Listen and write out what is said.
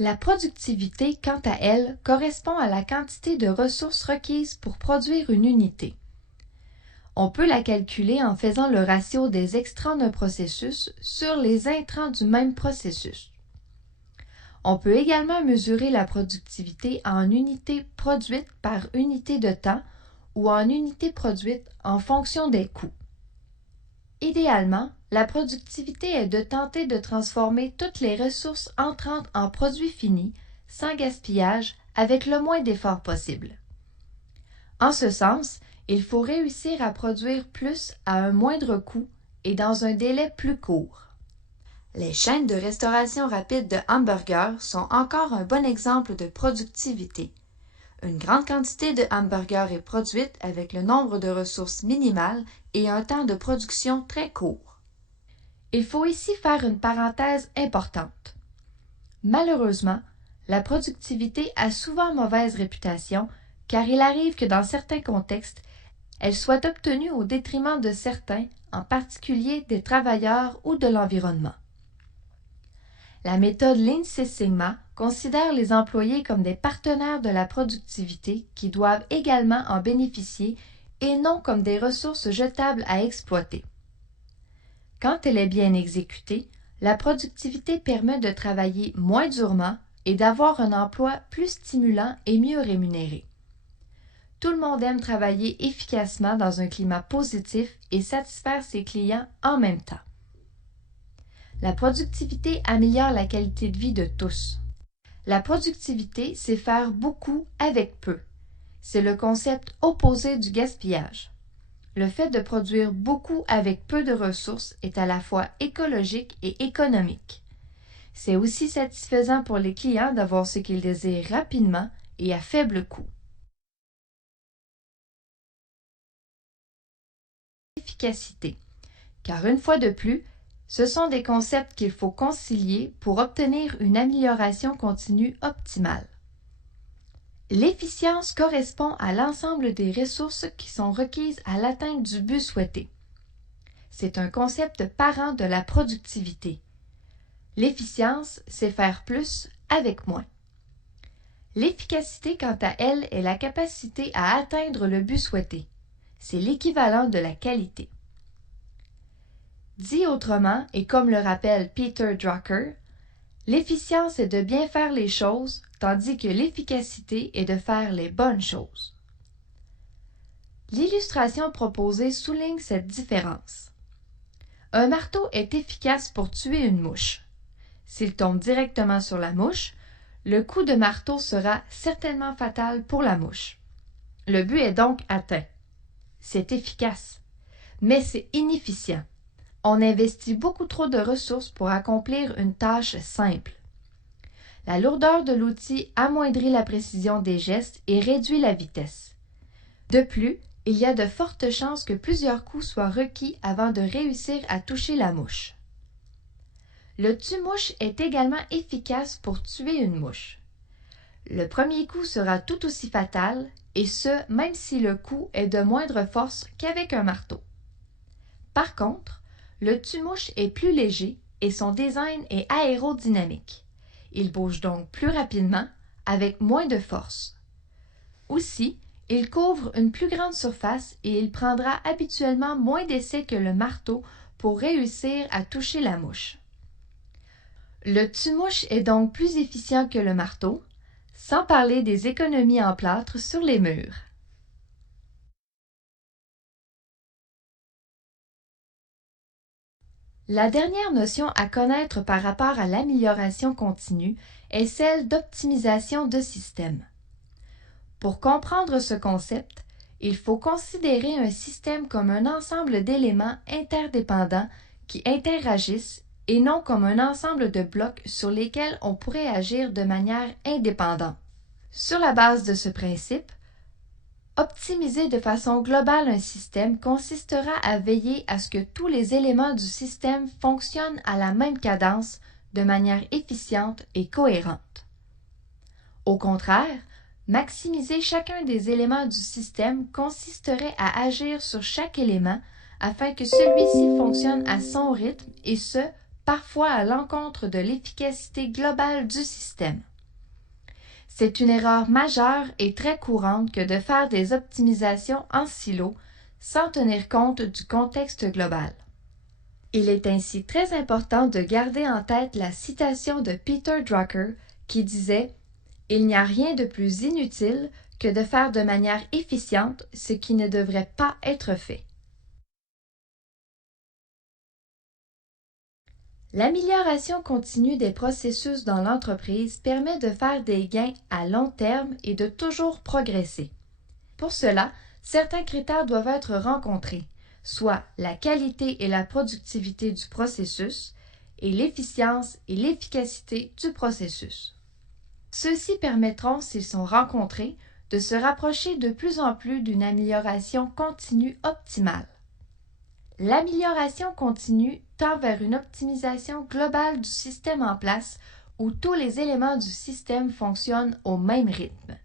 La productivité, quant à elle, correspond à la quantité de ressources requises pour produire une unité. On peut la calculer en faisant le ratio des extrants d'un processus sur les intrants du même processus. On peut également mesurer la productivité en unités produites par unité de temps ou en unités produites en fonction des coûts. Idéalement, la productivité est de tenter de transformer toutes les ressources entrantes en produits finis, sans gaspillage, avec le moins d'efforts possible. En ce sens, il faut réussir à produire plus à un moindre coût et dans un délai plus court. Les chaînes de restauration rapide de hamburgers sont encore un bon exemple de productivité. Une grande quantité de hamburgers est produite avec le nombre de ressources minimales et un temps de production très court. Il faut ici faire une parenthèse importante. Malheureusement, la productivité a souvent mauvaise réputation car il arrive que dans certains contextes, elle soit obtenue au détriment de certains, en particulier des travailleurs ou de l'environnement. La méthode Lean Six Sigma considère les employés comme des partenaires de la productivité qui doivent également en bénéficier et non comme des ressources jetables à exploiter. Quand elle est bien exécutée, la productivité permet de travailler moins durement et d'avoir un emploi plus stimulant et mieux rémunéré. Tout le monde aime travailler efficacement dans un climat positif et satisfaire ses clients en même temps. La productivité améliore la qualité de vie de tous. La productivité, c'est faire beaucoup avec peu. C'est le concept opposé du gaspillage. Le fait de produire beaucoup avec peu de ressources est à la fois écologique et économique. C'est aussi satisfaisant pour les clients d'avoir ce qu'ils désirent rapidement et à faible coût. Efficacité. Car une fois de plus, ce sont des concepts qu'il faut concilier pour obtenir une amélioration continue optimale. L'efficience correspond à l'ensemble des ressources qui sont requises à l'atteinte du but souhaité. C'est un concept parent de la productivité. L'efficience, c'est faire plus avec moins. L'efficacité, quant à elle, est la capacité à atteindre le but souhaité. C'est l'équivalent de la qualité. Dit autrement, et comme le rappelle Peter Drucker, l'efficience est de bien faire les choses, tandis que l'efficacité est de faire les bonnes choses. L'illustration proposée souligne cette différence. Un marteau est efficace pour tuer une mouche. S'il tombe directement sur la mouche, le coup de marteau sera certainement fatal pour la mouche. Le but est donc atteint. C'est efficace, mais c'est inefficient. On investit beaucoup trop de ressources pour accomplir une tâche simple. La lourdeur de l'outil amoindrit la précision des gestes et réduit la vitesse. De plus, il y a de fortes chances que plusieurs coups soient requis avant de réussir à toucher la mouche. Le tue-mouche est également efficace pour tuer une mouche. Le premier coup sera tout aussi fatal, et ce, même si le coup est de moindre force qu'avec un marteau. Par contre, le tue-mouche est plus léger et son design est aérodynamique. Il bouge donc plus rapidement, avec moins de force. Aussi, il couvre une plus grande surface et il prendra habituellement moins d'essais que le marteau pour réussir à toucher la mouche. Le tue-mouche est donc plus efficient que le marteau, sans parler des économies en plâtre sur les murs. La dernière notion à connaître par rapport à l'amélioration continue est celle d'optimisation de système. Pour comprendre ce concept, il faut considérer un système comme un ensemble d'éléments interdépendants qui interagissent et non comme un ensemble de blocs sur lesquels on pourrait agir de manière indépendante. Sur la base de ce principe, optimiser de façon globale un système consistera à veiller à ce que tous les éléments du système fonctionnent à la même cadence de manière efficiente et cohérente. Au contraire, maximiser chacun des éléments du système consisterait à agir sur chaque élément afin que celui-ci fonctionne à son rythme et ce, parfois à l'encontre de l'efficacité globale du système. C'est une erreur majeure et très courante que de faire des optimisations en silo sans tenir compte du contexte global. Il est ainsi très important de garder en tête la citation de Peter Drucker qui disait « Il n'y a rien de plus inutile que de faire de manière efficiente ce qui ne devrait pas être fait. » L'amélioration continue des processus dans l'entreprise permet de faire des gains à long terme et de toujours progresser. Pour cela, certains critères doivent être rencontrés, soit la qualité et la productivité du processus et l'efficience et l'efficacité du processus. Ceux-ci permettront, s'ils sont rencontrés, de se rapprocher de plus en plus d'une amélioration continue optimale. L'amélioration continue tend vers une optimisation globale du système en place où tous les éléments du système fonctionnent au même rythme.